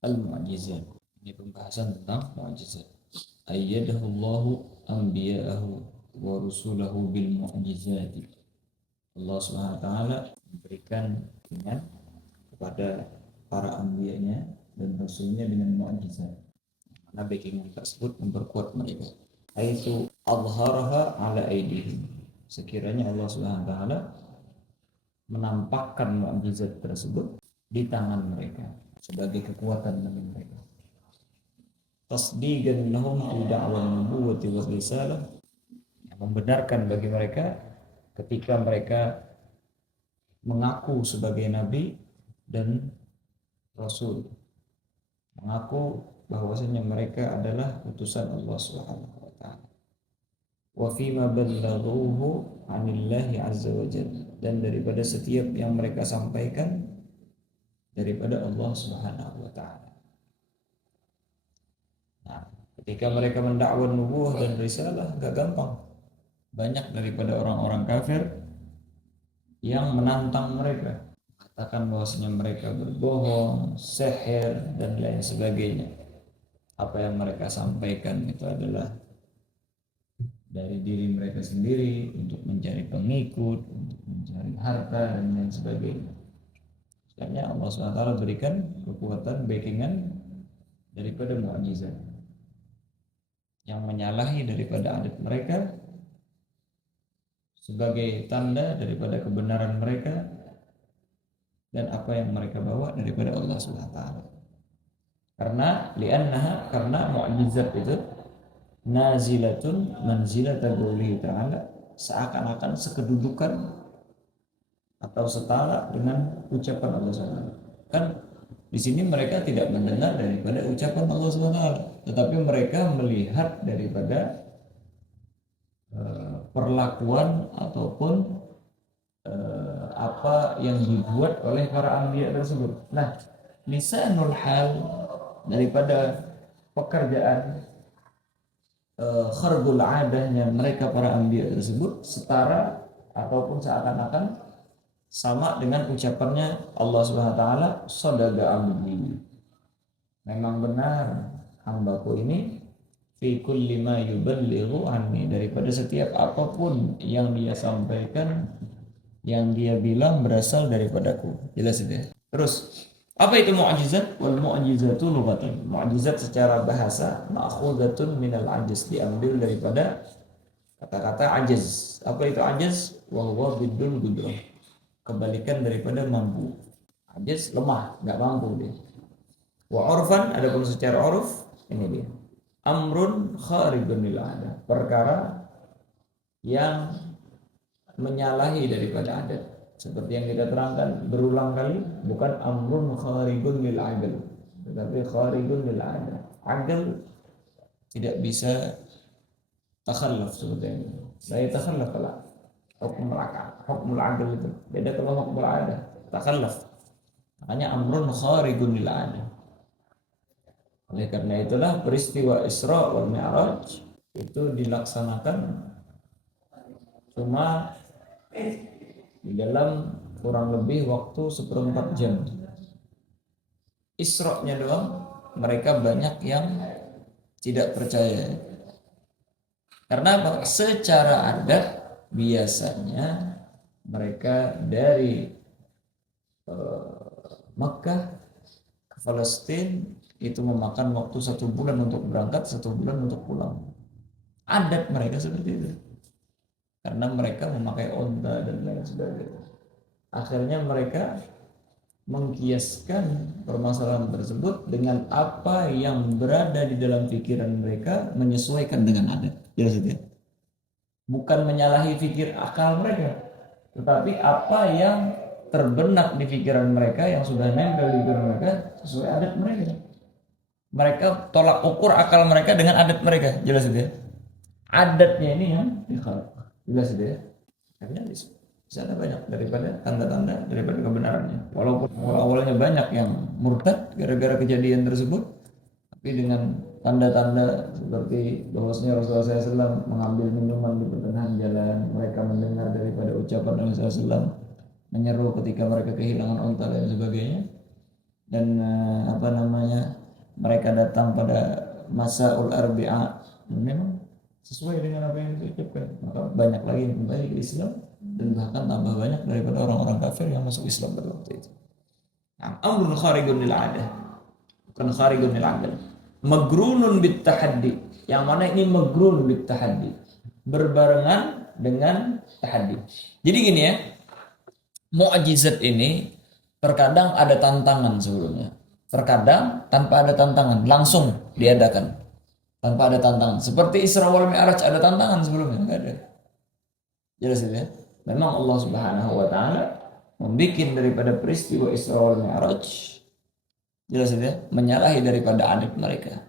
Al-mu'jizat. Ini pembahasan tentang mu'jizat. Ayyadahullahu anbiya'ahu wa rusulahu bil mu'jizati. Allah Subhanahu wa taala memberikan dengan kepada para anbiya'nya dan rasulnya dengan mu'jizat. Karena backingan tersebut memperkuat mereka. Aitu adharaha ala aidihim. Sekiranya Allah Subhanahu wa taala menampakkan mukjizat tersebut di tangan mereka sebagai kekuatan bagi mereka. Tasdiqan lahum fi da'wal nubuwwati wa risalah, membenarkan bagi mereka ketika mereka mengaku sebagai nabi dan rasul, mengaku bahwasanya mereka adalah utusan Allah Subhanahu wa taala. Wa fima ballaghuhu 'anillahi 'azza wa jalla, dan daripada setiap yang mereka sampaikan daripada Allah Subhanahu wa taala. Nah, ketika mereka mendakwa nubuwah dan risalah enggak gampang. Banyak daripada orang-orang kafir yang menantang mereka, katakan bahwasanya mereka berbohong, sihir dan lain sebagainya. Apa yang mereka sampaikan itu adalah dari diri mereka sendiri untuk mencari pengikut, untuk mencari harta dan lain sebagainya. Sebenarnya Allah SWT berikan kekuatan backingan daripada mukjizat yang menyalahi daripada adat mereka sebagai tanda daripada kebenaran mereka dan apa yang mereka bawa daripada Allah SWT. Karena mukjizat itu nazilatun manzilata qoulihi ta'ala, seakan-akan sekedudukan atau setara dengan ucapan Allah SWT. Kan di sini mereka tidak mendengar daripada ucapan Allah SWT, tetapi mereka melihat daripada perlakuan ataupun apa yang dibuat oleh para anbiya tersebut. Nah, lisanul hal daripada pekerjaan kharbul adahnya mereka para anbiya tersebut setara ataupun seakan-akan sama dengan ucapannya Allah Subhanahu wa taala, sadaqa abdi. Memang benar hambaku ini fi kulli ma yuballighu anni, daripada setiap apapun yang dia sampaikan, yang dia bilang berasal daripadaku. Jelas itu ya. Terus apa itu mukjizat? Wal mu'jizatu lughatan. Mukjizat secara bahasa ma'khudatun minal ajiz, diambil daripada kata-kata ajiz. Apa itu ajiz? Wa huwa biddul qudrah. Kebalikan daripada mampu. Ajiz lemah, enggak mampu dia. Wa urfan, adapun secara uruf ini dia. Amrun kharibun lil adah. Perkara yang menyalahi daripada adat. Seperti yang kita terangkan berulang kali, bukan amrun kharibun lil adl, tetapi kharibun lil adl. Adl tidak bisa takhalluf seperti ini. Saya takhalluf lah. Hukum adl itu beda kalau hukum adah. Takhalluf. Makanya amrun kharibun lil adl. Oleh karena itulah peristiwa Isra wal Mi'raj itu dilaksanakan cuma di dalam kurang lebih waktu 1/4 jam. Isra-nya doang mereka banyak yang tidak percaya. Karena apa? Secara adat biasanya mereka dari Makkah ke Palestina itu memakan waktu 1 bulan untuk berangkat, 1 bulan untuk pulang. Adat mereka seperti itu. Karena mereka memakai onta dan lain sebagainya. Akhirnya mereka mengkiaskan permasalahan tersebut dengan apa yang berada di dalam pikiran mereka, menyesuaikan dengan adat. Jelas itu ya? Bukan menyalahi pikir akal mereka, tetapi apa yang terbenak di pikiran mereka, yang sudah nempel di pikiran mereka sesuai adat mereka. Mereka tolak ukur akal mereka dengan adat mereka. Jelas itu ya? Adatnya ini yang dikhalaq. Jelas itu ya. Karena di sana banyak daripada tanda-tanda daripada kebenarannya. Walaupun awalnya banyak yang murtad gara-gara kejadian tersebut, tapi dengan tanda-tanda seperti bahwasanya Rasulullah SAW mengambil minuman di pertengahan jalan, mereka mendengar daripada ucapan Rasulullah SAW menyeru ketika mereka kehilangan unta dan sebagainya, dan mereka datang pada masa Arbi'a, memang sesuai dengan apa yang diucapkan, maka banyak lagi yang kembali ke Islam dan bahkan tambah banyak daripada orang-orang kafir yang masuk Islam pada waktu itu. Amrun kharigun lil 'adah, bukan kharigun lil 'adah. Magrunun bit tahaddi, yang mana ini magrun bit tahaddi, berbarengan dengan tahaddi. Jadi gini ya, mukjizat ini terkadang ada tantangan sebelumnya, terkadang tanpa ada tantangan, langsung diadakan tanpa ada tantangan. Seperti Isra wal Mi'raj ada tantangan sebelumnya, enggak ada. Jelas ya? Memang Allah Subhanahu wa taala membikin daripada peristiwa Isra wal Mi'raj, jelas ya, menyalahi daripada adat mereka.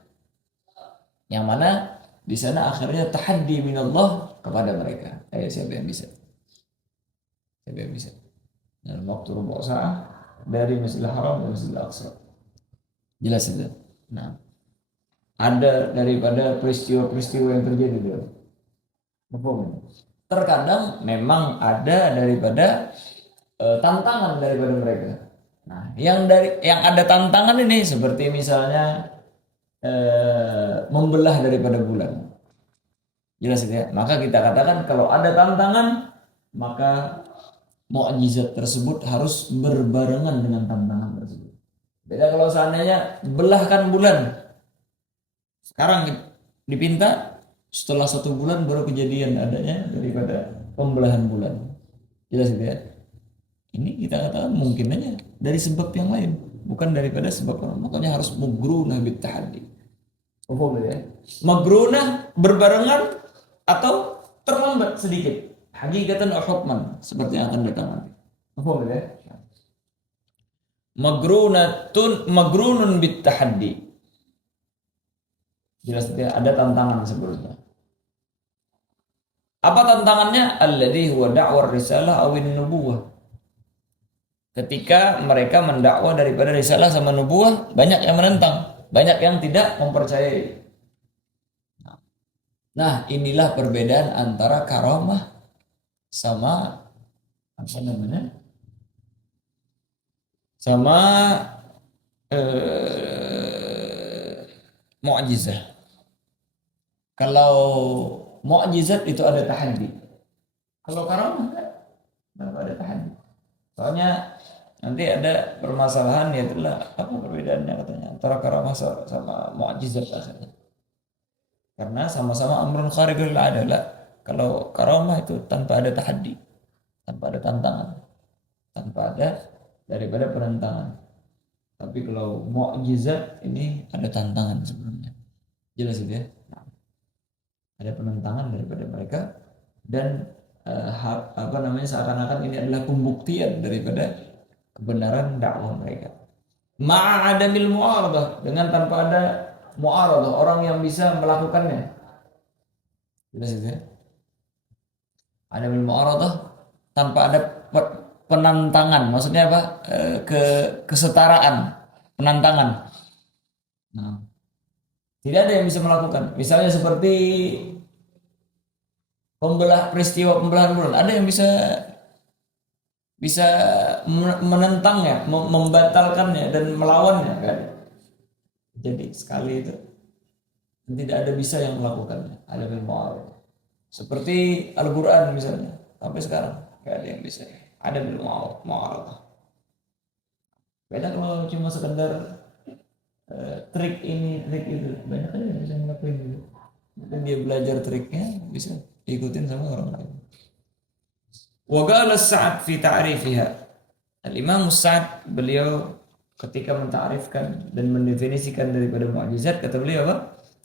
Yang mana di sana akhirnya tahaddi minallah kepada mereka. Ayo siapa yang bisa? Siapa yang bisa? Dalam waktu rubu' sa'ah dari Masjidil Haram ke Masjidil Aqsa. Jelas itu. Nah, ada daripada peristiwa-peristiwa yang terjadi di dalam. Terkadang memang ada daripada tantangan daripada mereka. Nah, yang ada tantangan ini seperti misalnya membelah daripada bulan. Jelas ya. Maka kita katakan kalau ada tantangan, maka mukjizat tersebut harus berbarengan dengan tantangan tersebut. Beda kalau seandainya belahkan bulan, sekarang dipinta, setelah 1 bulan baru kejadian adanya daripada pembelahan bulan. Jelas ya. Ini kita katakan mungkin aja dari sebab yang lain, bukan daripada sebab orang. Makanya harus magrunah bit tahaddi. Magrunah berbarengan atau terlambat sedikit. Hakikatan hukman seperti yang akan datang nanti. Magrunun bit tahaddi. Jelas tidak ada tantangan sebelumnya. Apa tantangannya? Alladzi huwa da'war risalah awin nubuwah. Ketika mereka mendakwah daripada risalah sama nubuwah, banyak yang menentang, banyak yang tidak mempercayai. Nah, inilah perbedaan antara karamah sama apa namanya? Sama mukjizat. Kalau mukjizat itu ada tahaddi. Kalau karamah enggak ada tahaddi. Soalnya nanti ada permasalahan, yaitu apa perbedaannya katanya antara karamah sama mukjizat akhirnya. Karena sama-sama amrun khariqul adalah kalau karamah itu tanpa ada tahaddi, tanpa ada tantangan, tanpa ada daripada penentangan. Tapi kalau mukjizat ini ada tantangan sebelumnya. Jelas itu ya. Ada penentangan daripada mereka dan apa namanya, seakan-akan ini adalah pembuktian daripada kebenaran dakwah mereka. Ma'adamil mu'aradah, dengan tanpa ada mu'aradah, orang yang bisa melakukannya. Jelas itu ya. Adamil mu'aradah, tanpa ada penantangan. Maksudnya apa? Kesetaraan, penantangan. Nah, tidak ada yang bisa melakukan. Misalnya seperti peristiwa pembelahan bulan, ada yang bisa menentangnya, membatalkannya dan melawannya, kan? Jadi sekali itu tidak ada bisa yang melakukannya. Ada bil mu'aradah. Seperti Al-Qur'an misalnya, sampai sekarang enggak ada yang bisa. Ada bil mu'aradah. Beda kalau cuma sekedar trik ini, trik itu, banyak aja yang bisa ngelakuin gitu. Mungkin dia belajar triknya, bisa ikutin sama orang lain. Wa qala Sa'ad fi ta'rifiha. Al-Imam Sa'ad, beliau ketika mentarifkan dan mendefinisikan daripada mukjizat, kata beliau apa?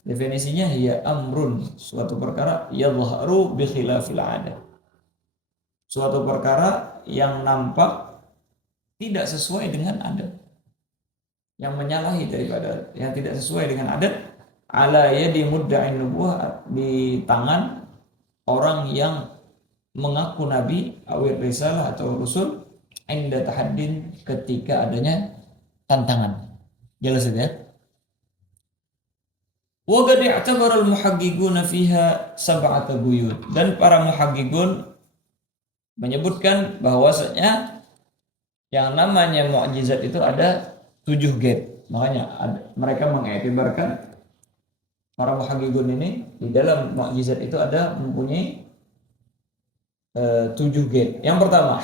Definisinya hiya amrun, suatu perkara yadhharu bi khilafil 'adah. Suatu perkara yang nampak tidak sesuai dengan adat, yang menyalahi daripada, yang tidak sesuai dengan adat, ala yadi mudda'in nubuwah, di tangan orang yang mengaku nabi, awir risalah atau rasul, inda tahaddin, ketika adanya tantangan. Jelas ya? Wa qad i'tabara al-muhaqqiquna fiha sab'ata buyut, dan para muhaqqiqun menyebutkan bahwasanya yang namanya mukjizat itu ada 7 gate. Makanya mereka mengiktibarkan para muhaqqiqun ini di dalam mukjizat itu ada mempunyai 7 gate. Yang pertama,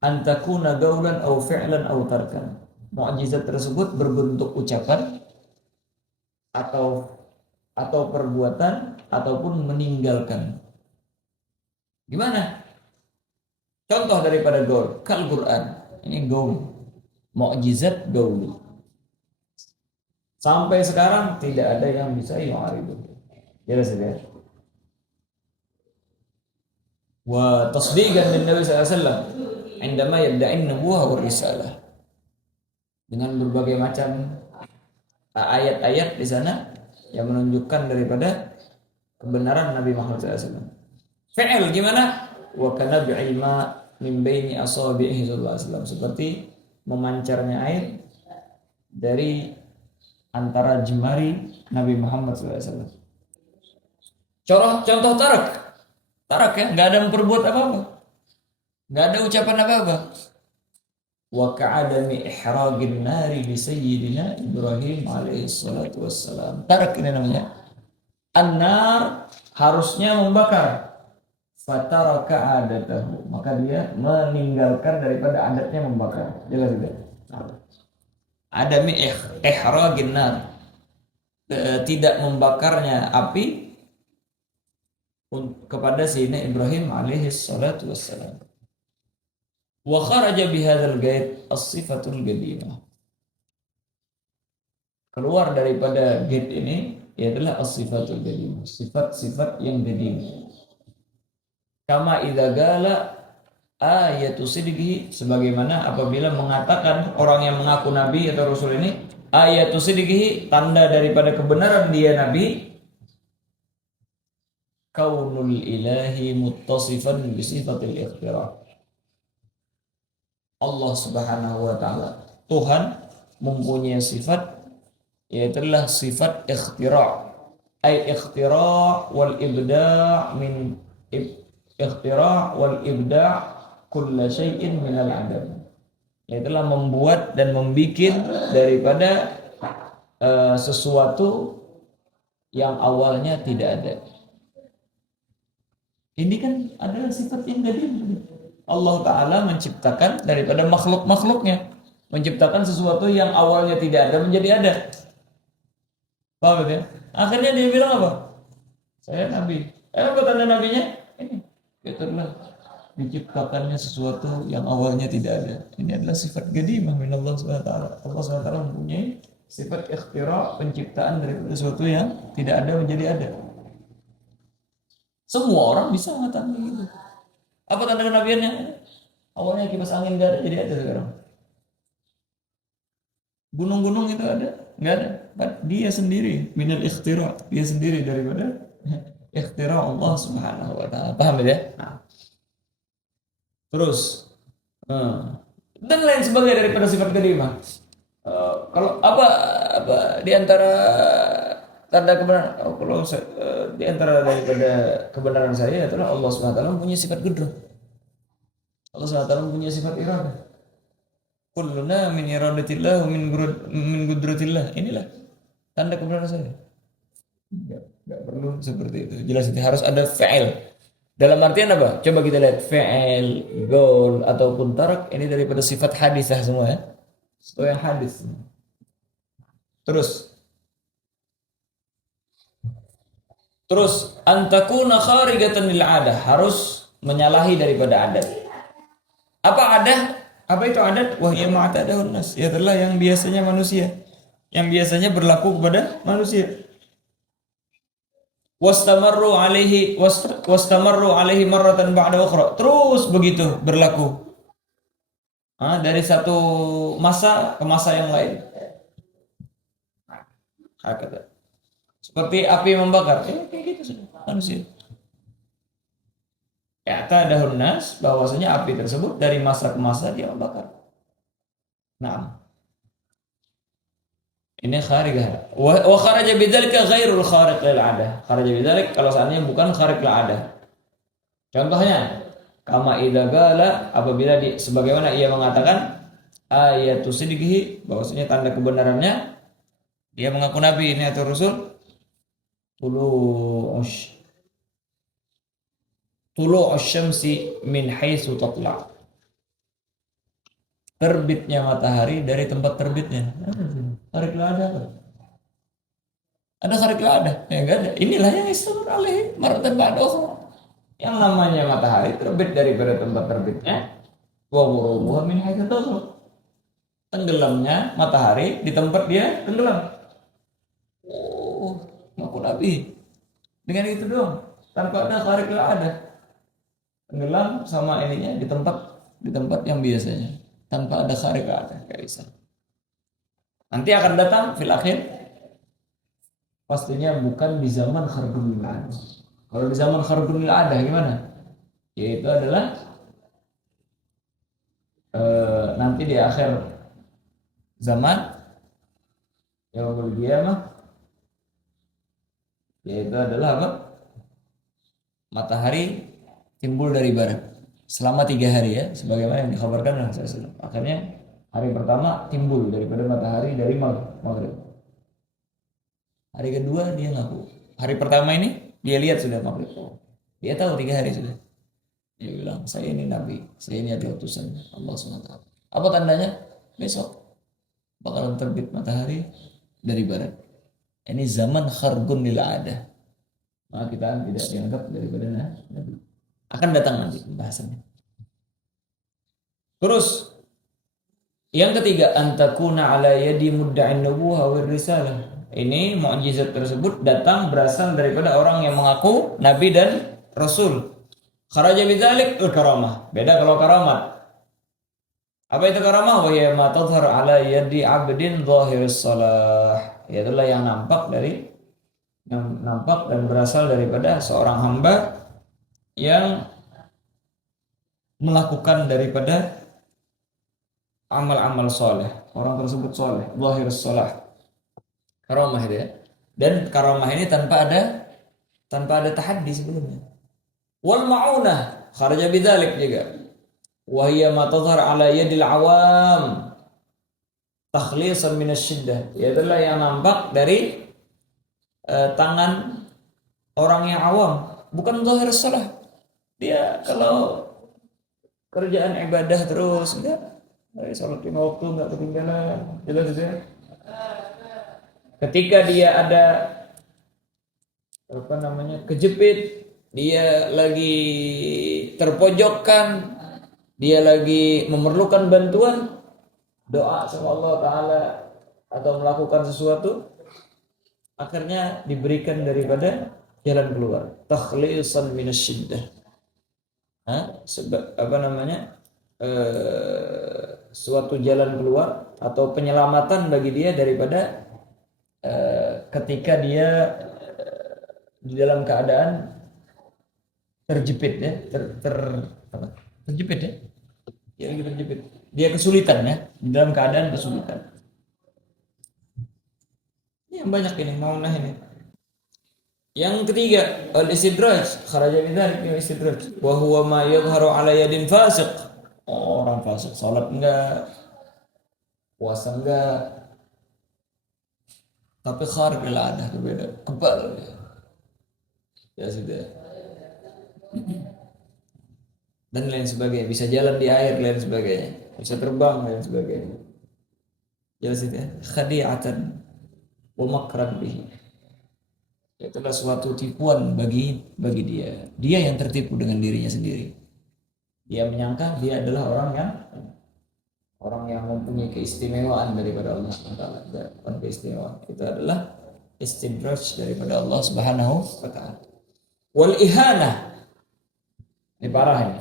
antakuna gaulan au fi'lan au tarkan. Mukjizat tersebut berbentuk ucapan atau perbuatan ataupun meninggalkan. Gimana? Contoh daripada gaul, kal Quran. Ini gaul. Mukjizat gaul. Sampai sekarang tidak ada yang bisa yu'aridu. Jelas ya? Wa tasdiqan min Nabi sallallahu alaihi wasallam indama yabda'in nubuwah wa risalah. Dengan berbagai macam ayat-ayat di sana yang menunjukkan daripada kebenaran Nabi Muhammad SAW. Fi'il gimana? Wa kana bi'ilma min baini asabihi sallallahu alaihi wasallam, seperti memancarnya air dari antara jemari Nabi Muhammad SAW. Contoh tarak ya, nggak ada memperbuat apa-apa, nggak ada ucapan apa-apa. Wa ka'adami ihragin nari li sayyidina Ibrahim alaihi salatu wassalam. Tarak ini namanya. An-nar harusnya membakar. Fataraka adatahu, maka dia meninggalkan daripada adatnya membakar. Jelas tidak? Adami ihragin nar, tidak membakarnya api kepada Sayyidina Ibrahim alaihi salatu wassalam. Wa kharaja bihadzal gate as-sifatul qadimah. Keluar daripada gate ini adalah as-sifatul qadimah, sifat-sifat yang qadim. Kama idza gala ayatu sidqihi, sebagaimana apabila mengatakan orang yang mengaku nabi atau rasul ini ayatu sidqihi, tanda daripada kebenaran dia nabi, kaunul ilahi muttasifan bi sifatil ikhtira. Allah Subhanahu wa taala, Tuhan mempunyai sifat yaitu sifat ikhtira. Ai ikhtira wal ibda' min ikhtira wal ibda' kulla syai'in minal adam. Yaitu membuat dan membikin daripada sesuatu yang awalnya tidak ada. Ini kan adalah sifat yang qadim. Allah Ta'ala menciptakan daripada makhluk-makhluknya, menciptakan sesuatu yang awalnya tidak ada menjadi ada. Paham ya? Akhirnya dia bilang apa? Saya nabi. Apa tanda nabinya? Ini. Itulah diciptakannya sesuatu yang awalnya tidak ada. Ini adalah sifat qadimah min Allah SWT. Allah SWT mempunyai sifat ikhtira, penciptaan daripada sesuatu yang tidak ada menjadi ada. Semua orang bisa mengatakan begitu. Apa tanda kenabiannya? Awalnya kipas angin nggak ada, jadi ada sekarang. Gunung-gunung itu ada? Nggak ada. Dia sendiri minal ikhtira, dia sendiri daripada ikhtira Allah Subhanahu wa taala. Paham ya? Nah. Terus dan lain sebagainya daripada sifat qadimah. Kalau apa di antara tanda kebenaran, kalau di antara daripada kebenaran saya adalah Allah SWT mempunyai sifat qudrah. Allah SWT mempunyai sifat iradah. Kulluna min iradatillah min qudratillah. Inilah tanda kebenaran saya. Enggak perlu seperti itu. Jelas itu harus ada fa'il. Dalam artian apa? Coba kita lihat fa'il, gaul ataupun tarak, ini daripada sifat hadisah semua ya. Itu yang hadis. Terus antakuna kharigatan lil adah, harus menyalahi daripada adat. Apa adat? Apa itu adat? Wahya ma'tadahun nas. Ya adalah yang biasanya manusia, yang biasanya berlaku kepada manusia. Wastamarru alaihi marratan ba'da ukhra. Terus begitu berlaku. Dari satu masa ke masa yang lain. Hakata. Seperti api membakar, kayak gitu sudah manusia. Ya, ada nas bahwasanya api tersebut dari masa ke masa dia membakar. Nah, ini kharigah. Wa kharaja bidzalika ghairul khariq lil adah. Kharaja bidzalik kalau seandainya bukan khariq lil adah. Contohnya, kama idza gala, apabila sebagaimana ia mengatakan ayatu sidqihi, bahwasanya tanda kebenarannya dia mengaku nabi ini atau rasul, tulu tulu asyamsi min haitsu tatla, terbitnya matahari dari tempat terbitnya. Tarik ada apa? Ada tarik ada? Ya enggak ada. Inilah yang istamar alaihi maratan ba'dahu. Yang namanya matahari terbit daripada tempat terbitnya, wa ghurubuha min haitsu tatla. Tenggelamnya matahari di tempat dia tenggelam. Oh, ngaku nabi. Dengan itu dong, tanpa ada tarik ada. Tenggelam sama ininya di tempat yang biasanya, tanpa ada tarik ada, kayak bisa. Nanti akan datang fil akhir, pastinya bukan di zaman kharbunil ada. Kalau di zaman kharbunil ada gimana? Yaitu adalah nanti di akhir zaman yaumul qiyamah, yaitu adalah apa? Matahari timbul dari barat selama 3 hari ya, sebagaimana yang dikabarkan oleh Rasulullah. Akhirnya hari pertama timbul daripada matahari dari maghrib. Hari kedua dia ngaku. Hari pertama ini dia lihat sudah maghrib. Dia tahu 3 hari sudah. Dia bilang, saya ini nabi, saya ini adalah utusan Allah SWT. Apa tandanya? Besok bakalan terbit matahari dari barat. Ini zaman kharbun lil ada. Maka kita tidak dianggap daripada nabi. Akan datang nanti pembahasannya. Terus yang ketiga, antakuna ala yadi mudda'in nubuwah wa risalah. Ini mukjizat tersebut datang berasal daripada orang yang mengaku nabi dan rasul. Kharaja bidzalik karamah. Beda kalau karamat. Apa itu karamah? Wa ya ma tadhhar ala yadi 'abdin dhahiris salah. Itulah yang nampak dan berasal daripada seorang hamba yang melakukan daripada amal-amal soleh. Orang tersebut soleh, zahir salah. Karamah itu ya. Dan karamah ini tanpa ada tahaddi sebelumnya. Wal ma'unah kharaja bidzalik juga. Wa hiya ma tadhhar ala yadil awam takhlisan minasyiddah. Itulah yang nampak dari tangan orang yang awam, bukan zahir salah. Dia kalau kerjaan ibadah terus enggak, salat 5 waktu enggak ketinggalan, jelas ya. Ketika dia ada kejepit, dia lagi terpojokkan, dia lagi memerlukan bantuan, doa sama Allah Ta'ala atau melakukan sesuatu, akhirnya diberikan daripada jalan keluar, takhlisan minasyiddah. Suatu jalan keluar atau penyelamatan bagi dia daripada ketika dia di dalam keadaan terjepit ya, terjepit ya, dia lagi terjepit, dia kesulitan ya, di dalam keadaan kesulitan. Ini yang banyak ini maunah ini. Yang ketiga, al-istidraj, kharaja bidzalik al-istidraj, wa huwa ma yadhharu ala yadin fasiq. Orang fasik, salat enggak, puasa enggak, tapi kharq ada berbeda, kebal. Ya sudah. Dan lain sebagainya, bisa jalan di air lain sebagainya, bisa terbang lain sebagainya. Jelas itu ya, khadi'atan wa makran bihi. Itulah suatu tipuan bagi dia. Dia yang tertipu dengan dirinya sendiri. Dia menyangka dia adalah orang yang mempunyai keistimewaan daripada Allah SWT. Bukan keistimewaan, itu adalah istidraj daripada Allah Subhanahu wa taala. Wal ihanah, ini parah ini.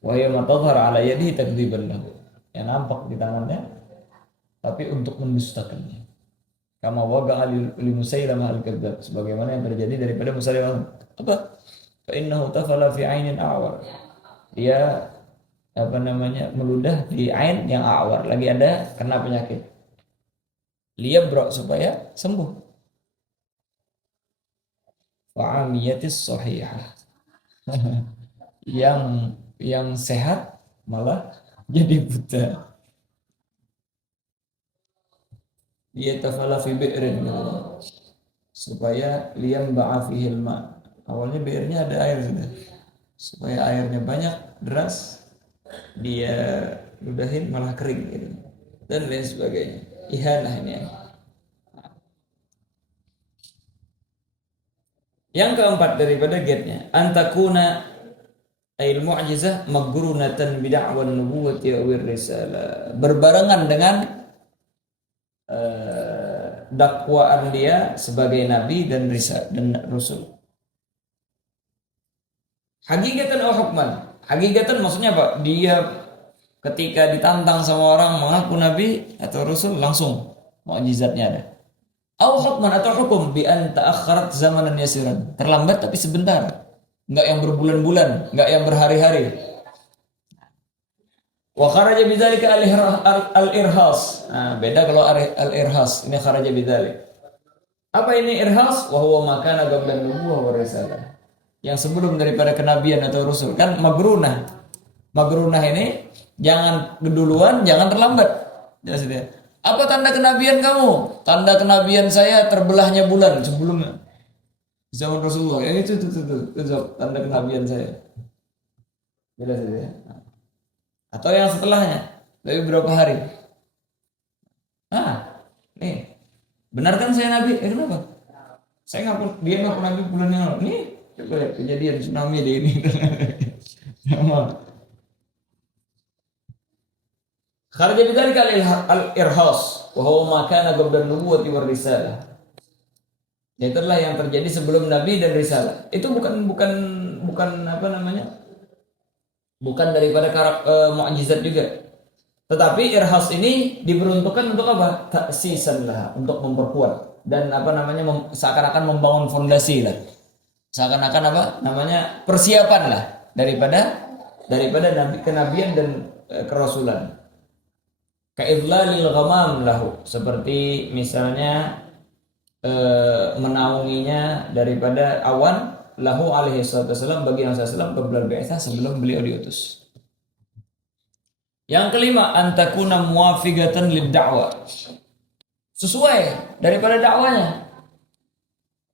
Wa yawma tadhhar ala yadihi takdziban lahu. Yang nampak di tangannya tapi untuk mendustakannya. Kama waqa'a li Musailamah al-kadzdzab, sebagaimana yang terjadi daripada Musailamah apa? Fa innahu tafala fi 'ainin a'war. Dia meludah di ain yang a'war, lagi ada kena penyakit. Liyabra, supaya sembuh. Wa 'amiyatis sahihah. yang sehat malah jadi buta. Dia tafala fi bi'rin supaya liam ba'afihil ma. Awalnya bi'irnya ada air sudah. Supaya airnya banyak deras, dia ludahin malah kering gitu. Dan lain sebagainya. Ihanah ini. Yang keempat daripada gate-nya, antakuna ail mu'jizah maghrunatan bid'awan nubuwati wa risalah. Berbarengan dengan dakwaan dia sebagai nabi dan rasul. Hakikatan atau hukman? Hakikatan maksudnya apa? Dia ketika ditantang sama orang mengaku nabi atau rasul langsung mukjizatnya ada. Au hukman atau hukum bi an ta'akhkharat zamanan yasiran. Terlambat tapi sebentar. Enggak yang berbulan-bulan, enggak yang berhari-hari. Wa kharaja bidzalika al-irhas. Nah, beda kalau al-irhas. Ini kharaja bidzalik. Apa ini irhas? Wa huwa makana qabla nubuwah wa risalah. Yang sebelum daripada kenabian atau rasul kan magrunah. Magrunah ini jangan keduluan, jangan terlambat. Jelas ya. Apa tanda kenabian kamu? Tanda kenabian saya terbelahnya bulan sebelumnya. Zaman Rasulullah. Itu tanda kenabian saya. Jelas ya. Atau yang setelahnya, dari berapa hari? Nih, benar kan saya nabi? Kenapa? Saya dia ngaku nabi bulan yang lalu. Nih, coba lihat kejadian tsunami di ini. Sama. Kharaja bidzalika al-irhas wa huwa ma kana qabla an-nubuwwati war risalah. Itulah yang terjadi sebelum nabi dan risalah. Itu bukan apa namanya? Bukan daripada mukjizat juga. Tetapi irhas ini diperuntukkan untuk apa? Ta'sisan lah, untuk memperkuat dan apa namanya seakan-akan membangun fondasi lah. Seakan-akan apa namanya? Persiapan lah daripada nabi kenabian dan kerasulan. Ka'idlalil ghamam lahu, seperti misalnya menaunginya daripada awan lahu alaihi wasallam bagi Nabi sallallahu alaihi wasallam sebelum beliau diutus. Yang kelima, antakuna muwafiqatan lid-da'wah. Sesuai daripada dakwanya.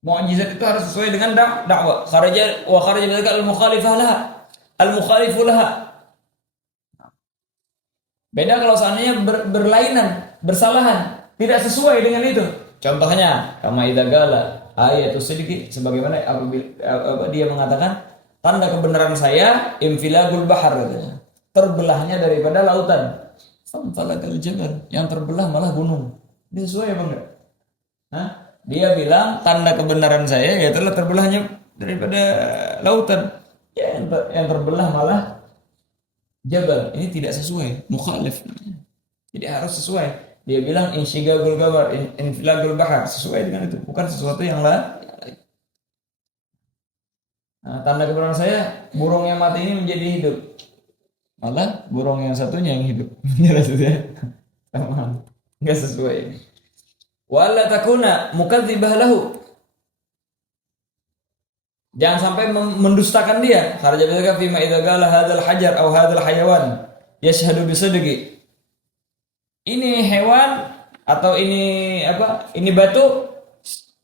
Mukjizat itu harus sesuai dengan dakwah. Kharaja bidzalika al-mukhalifah laha. Al-mukhalifu laha. Beda kalau seandainya berlainan, bersalahan, tidak sesuai dengan itu. Contohnya, kama idza qala ayatus sidqi, sebagaimana apabila dia mengatakan tanda kebenaran saya infilagul bahar, katanya. Terbelahnya daripada lautan. Famfalagal jabal, yang terbelah malah gunung. Ini sesuai apa enggak? Dia bilang tanda kebenaran saya ya telah terbelahnya daripada lautan. Ya, yang terbelah malah jabal. Ini tidak sesuai, mukhalif. Jadi harus sesuai. Dia bilang inshigagul gabar, infilagul bahar, sesuai dengan itu, bukan sesuatu yang lain. Tanda kebenaran saya burung yang mati ini menjadi hidup. Malah burung yang satunya yang hidup. Jelas ya. Enggak sesuai. Wala takuna mukadzibah lahu. Jangan sampai mendustakan dia. Kharaja bidzalika fi ma idza qala hadzal hajar aw hadzal hayawan yashhadu bisidqi. Ini hewan atau ini apa? Ini batu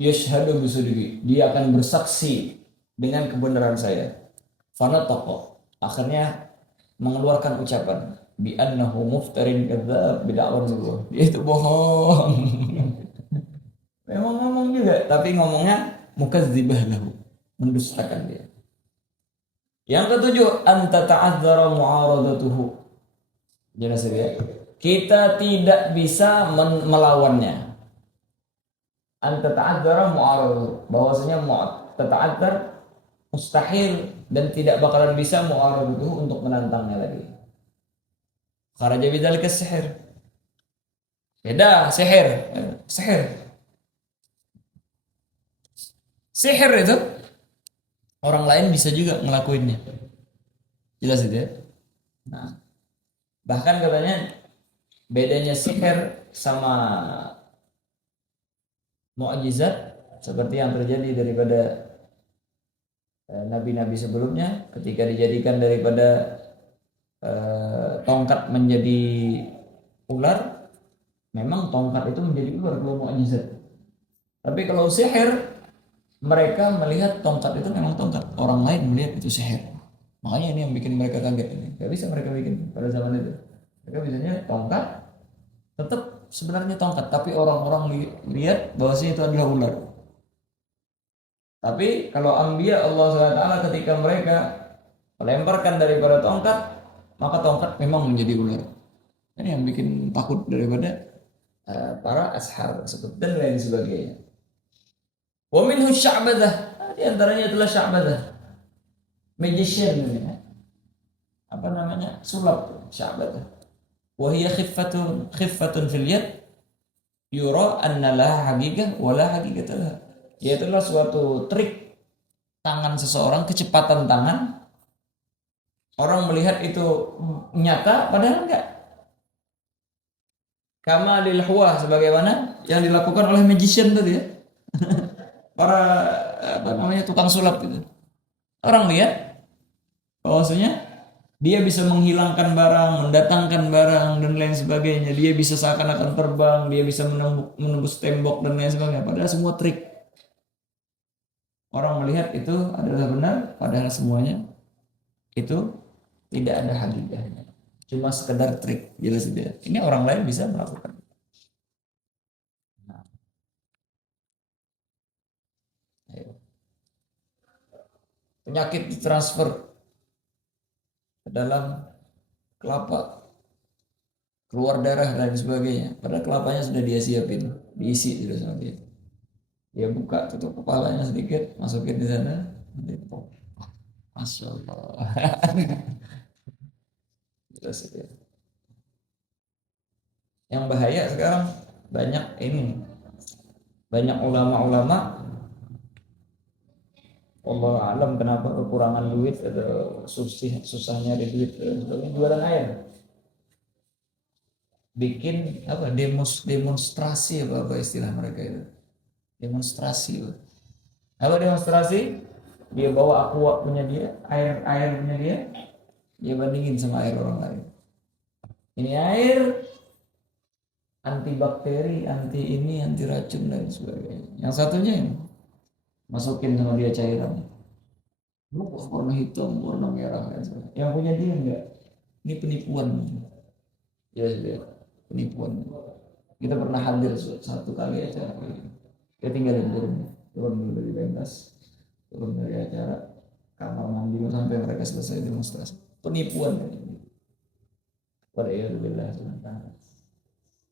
yashhadu bisidqi. Dia akan bersaksi dengan kebenaran saya. Fanataqa. Akhirnya mengeluarkan ucapan bi annahu muftarin kadzdzab bid'awan nubuwah. Dia itu bohong. Memang ngomong juga, tapi ngomongnya mukadzibah lahu, mendustakan dia. Yang ketujuh, anta ta'adzara mu'aradatuhu. Jelas ya. Kita tidak bisa melawannya. Anta ta'adzara mu'aradatuhu, bahwasanya ta'adzar mustahil dan tidak bakalan bisa mu'aradatuhu untuk menantangnya lagi. Kharaja bidzalika sihir. Beda sihir. Sihir itu orang lain bisa juga ngelakuinnya. Jelas itu ya. Nah, bahkan katanya bedanya sihir sama mukjizat seperti yang terjadi daripada nabi-nabi sebelumnya ketika dijadikan daripada tongkat menjadi ular, memang tongkat itu menjadi ular kalau mukjizat. Tapi kalau sihir, mereka melihat tongkat itu memang tongkat, orang lain melihat itu sihir. Makanya ini yang bikin mereka kaget ini. Gak bisa mereka bikin pada zaman itu. Mereka biasanya tongkat, tetap sebenarnya tongkat, tapi orang-orang lihat bahwasanya itu adalah ular. Tapi kalau Anbiya Allah SWT ketika mereka melemparkan daripada tongkat, maka tongkat memang menjadi ular. Ini yang bikin takut daripada para ashar tersebut dan lain sebagainya. Wa minhu sya'badah, di antaranya adalah sya'badah, magician ini. Apa namanya? Sulap, sya'badah. Wa hiya khiffatun fil yad yura anna laha haqiqah wa la haqiqata laha. Yaitulah suatu trik tangan seseorang, kecepatan tangan. Orang melihat itu nyata padahal enggak. Kama lil huwa, sebagaimana yang dilakukan oleh magician tadi ya. Para apa namanya tukang sulap itu. Orang lihat bahwasanya dia bisa menghilangkan barang, mendatangkan barang dan lain sebagainya. Dia bisa seakan-akan terbang, dia bisa menembus tembok dan lain sebagainya. Padahal semua trik. Orang melihat itu adalah benar, padahal semuanya itu tidak ada hakikatnya. Cuma sekedar trik, jelas tidak. Ini orang lain bisa melakukan. Nah, penyakit ditransfer ke dalam kelapa, keluar darah dan sebagainya. Padahal kelapanya sudah dia siapin, diisi sudah sama dia. Dia buka, tutup kepalanya sedikit, masukin di sana, Masya Allah. Jelas itu ya. Yang bahaya sekarang banyak ini, banyak ulama-ulama, Allah alam kenapa kekurangan duit atau susahnya di duit, jualan air, bikin apa demonstrasi apa istilah mereka itu, demonstrasi apa demonstrasi, dia bawa aqua punya dia, air punya dia bandingin sama air orang lain. Ini air antibakteri, anti ini, anti racun dan sebagainya. Yang satunya ini masukin sama dia cairan, warna hitam, warna merah. Yang punya dia enggak. Ini penipuan. Ya sudah, penipuan. Kita pernah hadir satu kali acara. Kita tinggalin turun dari pentas, turun dari acara, kamar mandi sampai mereka selesai demonstrasi. Penipuan.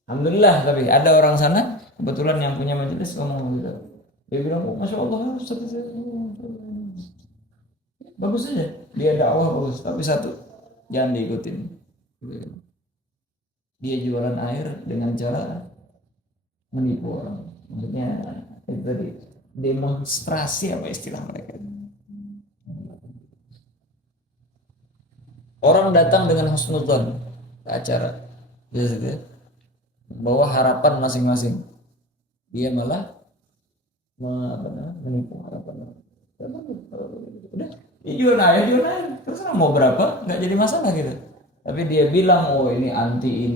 Alhamdulillah, tapi ada orang sana kebetulan yang punya majelis ngomong gitu. Dia bilang, oh, Masya Allah, bagus saja. Dia dakwah bagus, tapi satu, jangan diikutin. Dia jualan air dengan cara menipu orang. Maksudnya itu tadi, demonstrasi apa istilah mereka. Orang datang dengan husnudzon ke acara, biasanya bawa harapan masing-masing. Dia malah menipu harapan. Udah, jual aja, terserah mau berapa, nggak jadi masalah gitu. Tapi dia bilang, oh ini, anti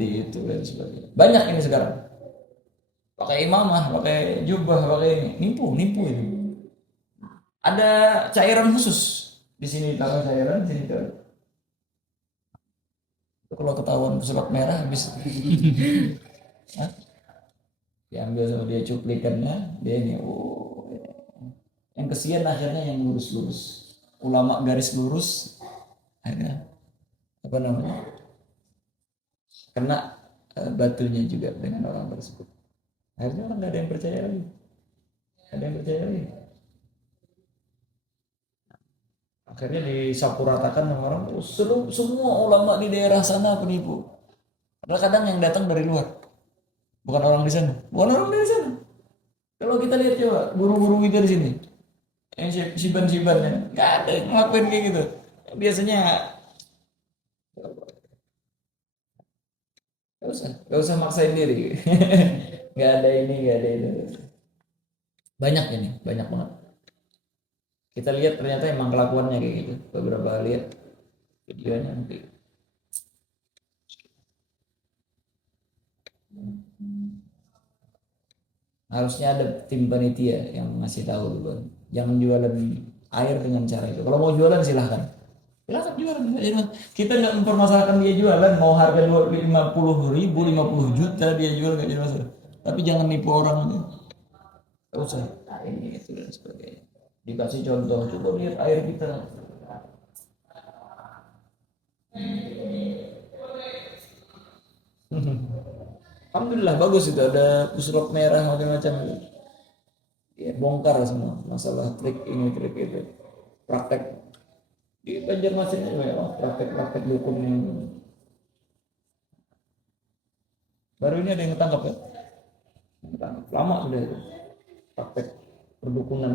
itu dan sebagainya. Banyak ini sekarang. Pakai imamah, pakai jubah, pakai ini, nipu ini. Ada cairan khusus di sini, taruh cairan, di sini taruh. Kalau ketahuan sepak merah habis. Diambil sama dia cuplikannya, dia ini, oh. Yang kesian akhirnya yang lurus-lurus, ulama garis lurus, akhirnya apa namanya, kena batunya juga dengan orang tersebut. Akhirnya orang nggak ada yang percaya lagi, Akhirnya disapuratakan sama orang, semua ulama di daerah sana penipu. Padahal kadang yang datang dari luar, bukan orang di sana, Kalau kita lihat coba guru-guru kita di sini, yang siban-sibannya, nggak ada yang ngelakuin kayak gitu. Biasanya nggak usah maksain diri. Nggak ada ini, nggak ada itu. Banyak banget. Kita lihat ternyata emang kelakuannya kayak gitu. Beberapa lihat videonya nanti. Harusnya ada tim panitia yang ngasih tahu dulu. Jangan jualan air dengan cara itu. Kalau mau jualan silahkan. Silahkan jualan. Kita nggak mempermasalahkan dia jualan. Mau harga 50.000, 50 juta dia jual nggak jadi masalah. Tapi jangan nipu orang. Gak usah. Nah, ini itu dan sebagainya. Dikasih contoh. Coba lihat air kita. Alhamdulillah bagus itu, ada pusrok merah macam-macam. Ya, bongkar semua masalah trik ini trik itu. Praktek di Banjarmasin juga ya, praktek-praktek dukun yang baru ini ada yang ketangkap ya. Ketangkap. Lama sudah itu praktek perdukunan.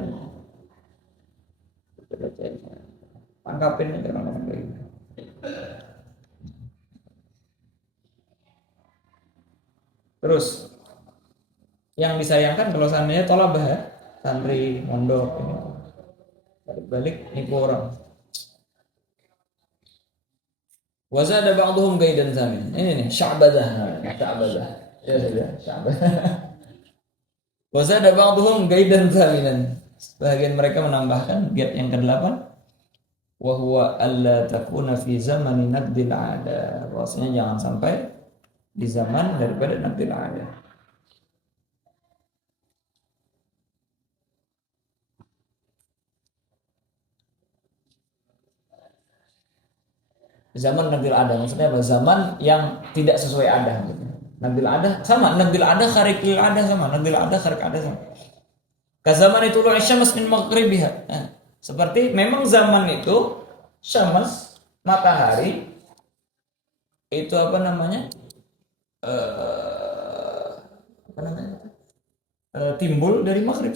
Coba cek. Tangkapin aja orang-orang kayak gitu. Terus yang disayangkan kalau seandainya tolabah ya, santri mondok ini balik-balik nipu orang. Wazada ba'dhum kaidan zamin. Ini nih sya'badah. Sya'badah. Ya sudah, sya'badah. Wazada ba'dhum kaidan zaminan. Sebagian mereka menambahkan gate yang ke-8 wa huwa alla takuna fi zamani naqdil 'ada. Bahwasanya jangan sampai di zaman daripada naqdil 'ada. Zaman Nabil ada maksudnya apa? Zaman yang tidak sesuai ada gitu. Nabil ada sama Nabil ada kharikil ada sama Nabil ada kharik ada sama. Kazaman itu lu syams min maghribiha. Nah, seperti memang zaman itu syams matahari itu apa namanya? Apa namanya? Timbul dari maghrib.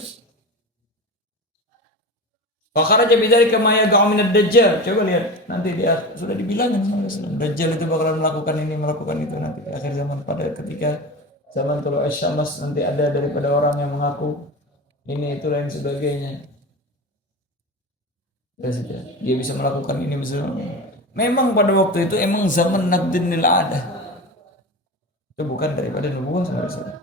Fakaraja bidzalika ma yad'u min ad-dajjal. Coba lihat nanti dia sudah dibilangin sama Rasulullah. Dajjal itu bakalan melakukan ini, melakukan itu nanti akhir zaman pada ketika zaman tulu asy-syams nanti ada daripada orang yang mengaku ini itu lain sebagainya. Dia bisa melakukan ini bisa. Memang pada waktu itu emang zaman naqdinil ada. Itu bukan daripada nubuwah sama Rasulullah.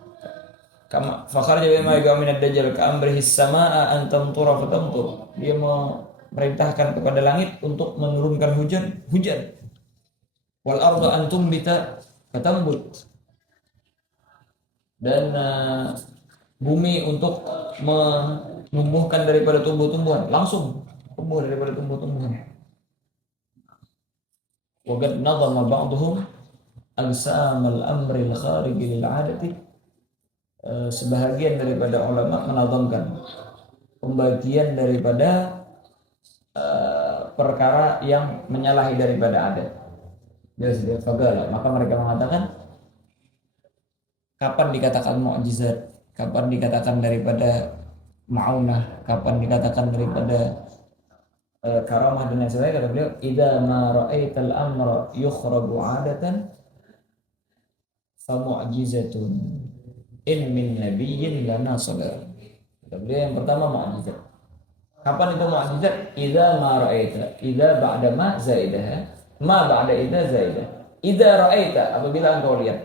Kama fakharaja bima yaqa min ad-dajjal ka amrihi as-samaa'a an tamtura fatamtur. Dia memerintahkan kepada langit untuk menurunkan hujan. Wal arda an tumbita fatambut. Dan bumi untuk menumbuhkan daripada tumbuh-tumbuhan, langsung tumbuh daripada tumbuh-tumbuhan. Wa qad nadama ba'dhum aqsam al-amri al-kharij lil 'adati. Sebahagian daripada ulama menazamkan pembagian daripada perkara yang menyalahi daripada adat. Jadi fagala, maka mereka mengatakan kapan dikatakan mukjizat, kapan dikatakan daripada ma'unah, kapan dikatakan daripada karamah dan lain sebagainya. Kata beliau, idza ma ra'aital amra yukhrabu 'adatan fa mu'jizatun in min nabiyyin lana sadar. Beliau yang pertama mukjizat. Kapan itu mukjizat? Idza ma ra'aita, idza ba'da ma zaidah, ma ba'da idza zaidah. Idza ra'aita, apabila engkau lihat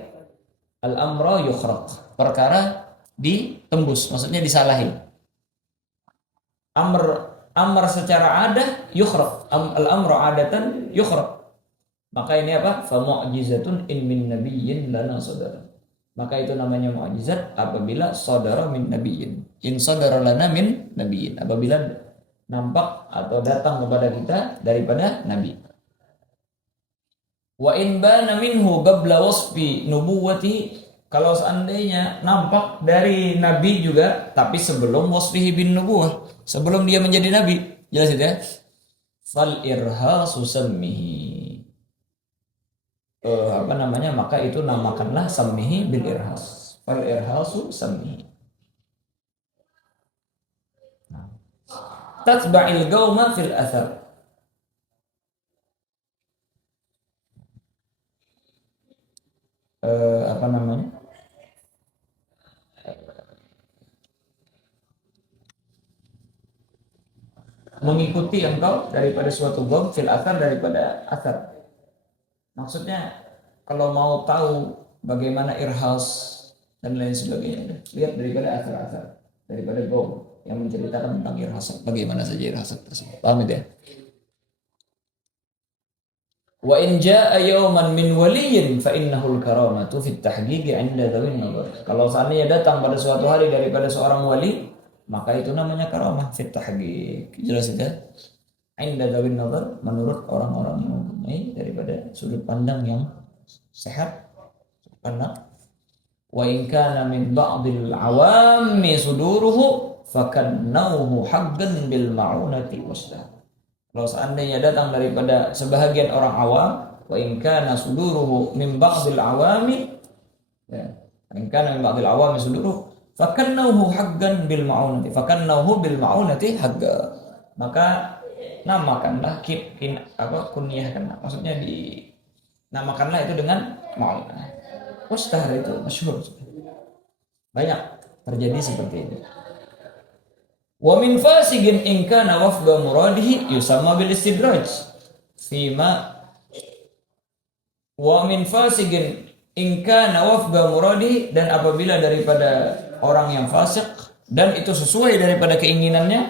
al-amra yukhraq, perkara ditembus, maksudnya disalahi. Amr secara adah yukhraq, al-amru adatan yukhraq. Maka ini apa? Fa mu'jizatun in min nabiyyin lana sadar. Maka itu namanya mukjizat apabila saudara min nabiyyin. In saudara lana min nabiyyin. Apabila nampak atau datang kepada kita daripada nabi. Wa in bana minhu qabla wasfi nubuwwati. Kalau seandainya nampak dari nabi juga tapi sebelum wasfihi bin nubuwah, sebelum dia menjadi nabi. Jelas itu ya? Fal irhasu sammihi. Maka itu namakanlah sammihi bil irhas. Fal irhasu sammihi. Tatba'il gauma fil athar. Mengikuti engkau daripada suatu gaum fil athar, daripada athar. Maksudnya kalau mau tahu bagaimana irhas dan lain sebagainya. Lihat daripada asar-asar, daripada Gaul yang menceritakan tentang irhasat, bagaimana saja irhasat tersebut. Paham itu ya? Wa in jaa yawman min waliyin fa innahu al-karamatu fi at-tahqiq 'inda dzawin nazar. Kalau seandainya datang pada suatu hari daripada seorang wali, maka itu namanya karamah fi at-tahqiq. Jelas itu? 'Inda dzawin nazar, menurut orang-orang yang mempunyai daripada sudut pandang yang sehat, pandang. Wa in kana min ba'dil 'awami suduruhu fakannauhu haqqan bil ma'unati wasdah. Kalau seandainya datang daripada sebahagian orang awam, wa in kana suduruhu min ba'dil awami, ya, in kana min ba'dil awami suduruhu, fakannahu haqqan bil ma'unati, fakannahu bil ma'unati haqqa. Maka namakanlah kunyahkan, maksudnya namakanlah itu dengan ma'unah. Mustahar itu masyhur. Banyak terjadi seperti itu. Wa min fasigin in kana wafqa muradihi yusamma bil istidraj fima wa min fasigin in kana wafqa muradihi, dan apabila daripada orang yang fasik dan itu sesuai daripada keinginannya,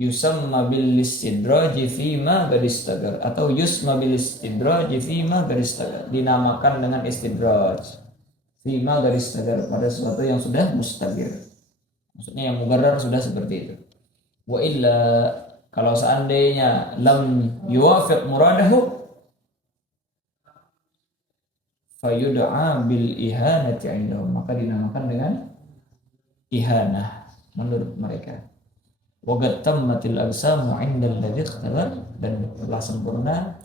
yusamma bil istidraj fima gadistagar, atau yusma bil istidraj fima gadistagar, dinamakan dengan istidraj fima gadistagar, pada sesuatu yang sudah mustagir. Maksudnya yang mugarrar sudah seperti itu. Wa illa, kalau seandainya lam yuwafiq muradahu, fayud'a bil ihanati 'indahum, maka dinamakan dengan ihanah menurut mereka. Wa qad tammatil absamu 'indal ladzi ikhtabar, dan telah sempurna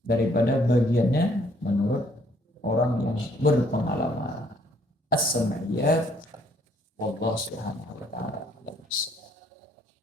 daripada bagiannya menurut orang yang berpengalaman. As-sam'iyat wallahu subhanahu wa ta'ala.